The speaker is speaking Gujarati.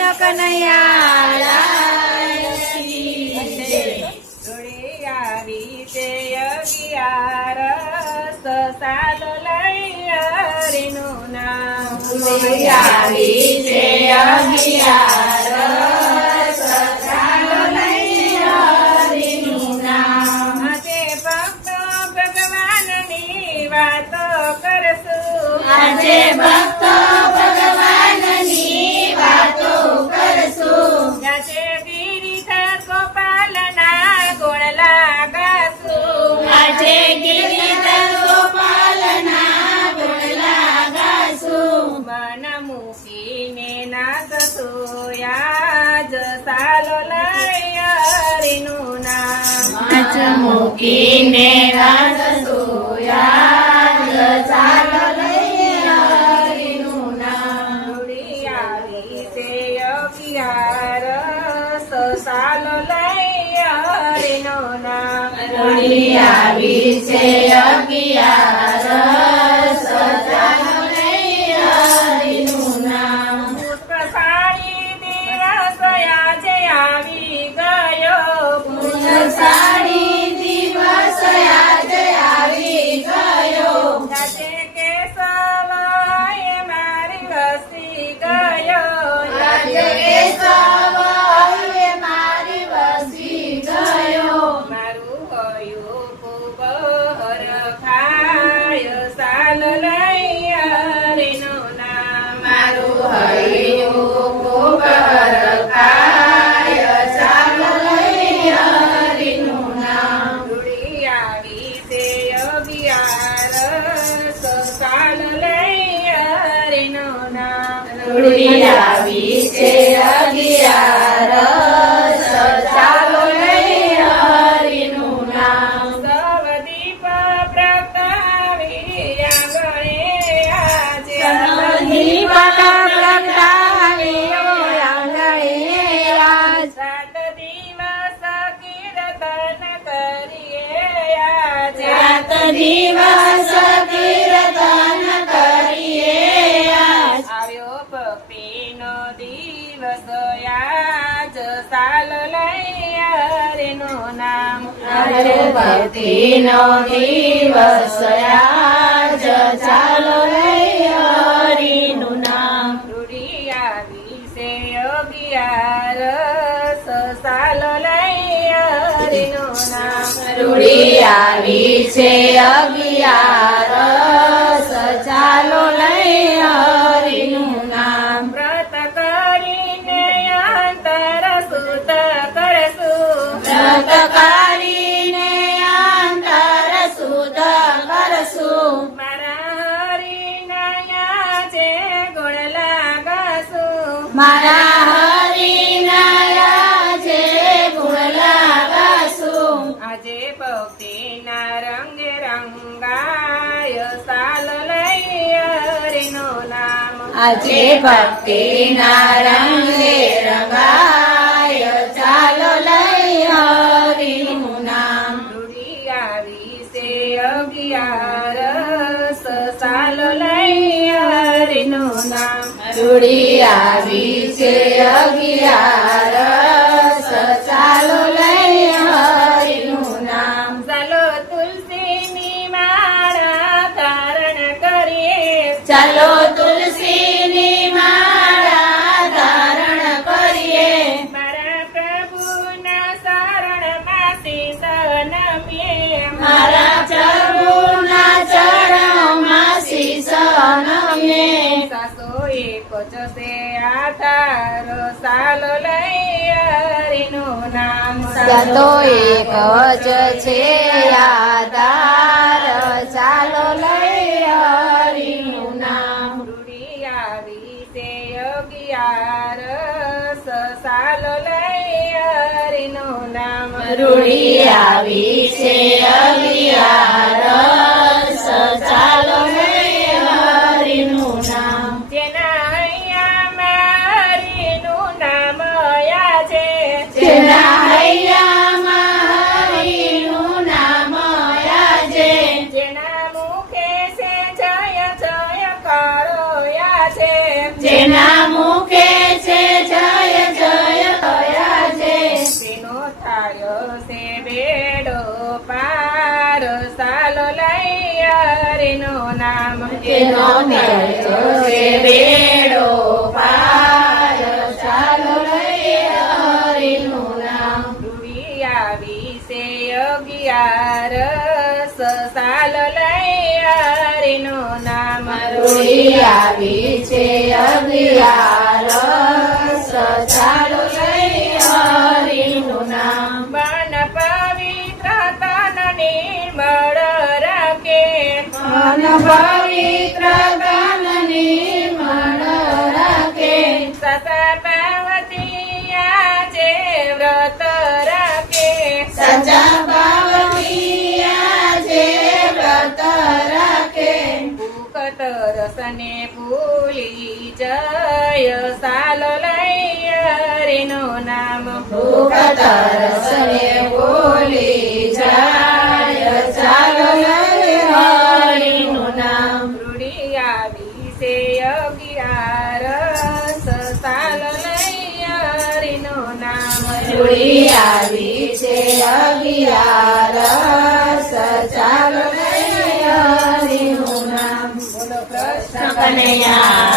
કૃષ્ણ કનૈયા જોડે આવી તે 11 સાલ લઈ હરિનું નામ. જોડે આવી તે 11 સાલ લઈ હરિનું નામ. આજે ભક્તો ભગવાનની વાતો કરશું. આજે ભક્તો ભગવાનની વાતો કરશું. આજે ગિરિધર ગોપાલના ગુણ લાગાશું. આજે ગિરિધર ગોપાલના ગુણ લાગાશું. મન મૂકીને નાચશું આજ સાલો લઈ હરિનું નામ. નાચ મૂકીને નાચશું યાદ ચાલો લઈ હરિનું નામ. જોડી આવી તે 11 સાલો લઈ હરિનું નામ. જોડી આવી છે 11 ચાલો લઈ હરિનું નામ. પુષ્પશાળી દિવસ આજે આવી ગયો. પુષ્પશાળી દિવસ આજે આવી ગયો. આજે કેશવાય મારી વસી ગયો. આજે કેશવાય મારી વસી ગયો. મારું હયું ખૂબ હરખાય સાલ લઈ હરિનું નામ. મારું હૈયું ખૂબ હરખાય ચાલો લઈ હરિનું નામ. જોડી આવી તે 11 સાલ લઈ હરિનું નામ. જોડી આવી છે 11 ચાલો લઈ હરિનું નામ. સૌ દીપ પ્રગટાવી આંગણે આજે. દીપ પ્રગટાવી આંગણે આજ. 7 દિવસ કીર્તન કરીએ આજે. 7 દિવસ કીર્તન કરીએ આજ. આવ્યો ભક્તિનો દિવસ આજ સાલ લઈ હરિનું નામ. આજે ભક્તિનો દિવસ આજ ચાલો લઈ હરિનું નામ. રૂડી આવી છે 11 સાલ લઈ હરિનું નામ. રૂડી આવી છે 11 ચાલો લઈ હરિનું નામ. વ્રત કરીને અંતર શુદ્ધ કરશું. વ્રત કરીને અંતર શુદ્ધ કરશું. મારા હરિના જે ગુણ લાગાશું. મારા હરિના જે ગુણ લાગાશું. આજે ભક્તિના રંગે રંગાય સાલ લઈ હરિનું નામ. આજે ભક્તિના રંગે રંગાય ચાલો લઈ હરિનું નામ. રૂડી આવી છે 11 સાલ લઈ હરિનું નામ. રૂડી આવી છે 11 ચાલો લઈ હરિનું નામ. ચાલો તુલસીની માળા ધારણ કરીએ. ચાલો તુલસીની માળા ધારણ કરીએ. મારા પ્રભુના શરણમાં શીશ નમીએ. મારા પ્રભુના ચરણોમાં શીશ નમીએ. સાસો એક જશે 18 સાલ લઈ હરિનું નામ. સતો એક જ છે આધાર ચાલો લઈ હરિનું નામ. રૂડી આવી છે 11 સાલ લઈ હરિનું નામ. રૂડી આવી છે 11 ચાલો લઈ હરિનું નામ. જેના હૈયામાં હરિનું નામ આયા છે. જેના હૈયામાં હરિનું નામ આજે. જેના મુખે છે જય જય કરો યા છે. જેના મુખે છે જય નામ તેનો મેળો છે બેડો પાર ચાલો લઈએ હરિનું નામ રૂડી આવી છે 11 સાલ લઈ હરિનું નામ રૂડી આવી છે 11 ચાલો લઈએ હરિનું નામ મન પવિત્ર તન નિર્મળ રાખે મન પવિત્ર તન નિર્મળ રાખે સસા પાર્વતી આજે વ્રત રાખે સચા પાર્વતી આજે વ્રત રાખે ભૂખ તરસને ભૂલી જય સાલ લઈ હરિનું નામ ભૂખ તરસને ભૂલી જાય ચાલો લઈએ હરિનું નામ રૂડી આવી છે 11 સાલ લઈ હરિનું નામ રૂડી આવી છે 11 ચાલો લઈએ હરિનું નામ બોલો કૃષ્ણ કનૈયા